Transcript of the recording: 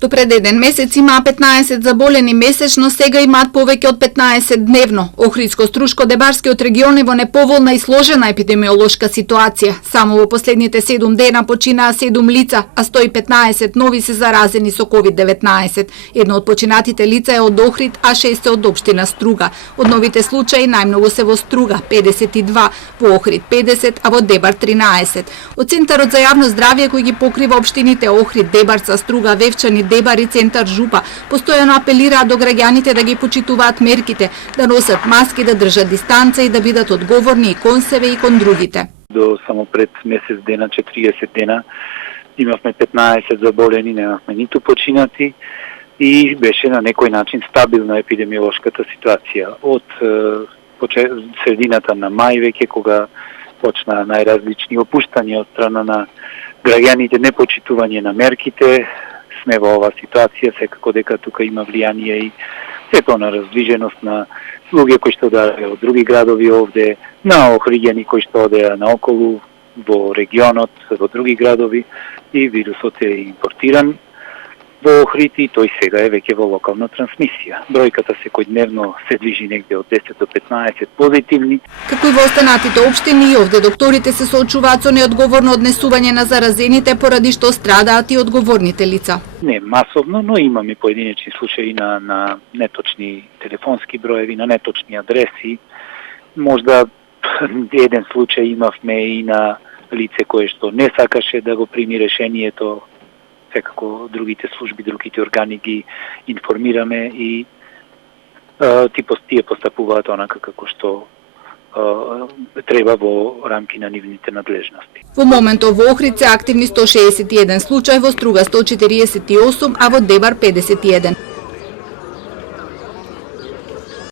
До пред еден месец имаа 15 заболени месечно, сега имаат повеќе од 15 дневно. Охридско-Струшко-Дебарскиот регион е во неповолна и сложена епидемиолошка ситуација. Само во последните 7 дена починаа 7 лица, а 115 нови се заразени со COVID-19. Едно од починатите лица е од Охрид, а 6 од општина Струга. Од новите случаи најмногу се во Струга 52, во Охрид 50, а во Дебар 13. Од Центарот за јавно здравје кој ги покрива општините Охрид, Дебарца, Струга, Вевчани, Дебар и Центар Жупа постојано апелираат до граѓаните да ги почитуваат мерките, да носат маски, да држат дистанца и да бидат одговорни и кон себе и кон другите. До само пред месец дена, 40 дена, имавме 15 заболени, немавме ниту починати и беше на некој начин стабилна епидемиолошката ситуација. Од средината на мај веќе, кога почнаа најразлични опуштања од страна на граѓаните, непочитување на мерките, сме во оваа ситуација, секако дека тука има влијание и сето на раздвиженост на луѓе кои што одеа од други градови овде, на охриѓани кои што одеа наоколу во регионот, во други градови и вирусот е импортиран во Охрид и тој сега е веќе во локална трансмисија. Бројката секојдневно се движи негде од 10 до 15 позитивни. Како и во останатите општини, и овде докторите се соочуваат со неодговорно однесување на заразените поради што страдаат и одговорните лица. Не масовно, но имаме поединечни случаи на неточни телефонски броеви, на неточни адреси. Можда еден случај имавме и на лице кое што не сакаше да го прими решението. Секако другите служби, другите органи ги информираме и тие постапуваат онака како што треба во рамки на нивните надлежности. Во моментов во Охрид се активни 161 случаи, во Струга 148, а во Дебар 51.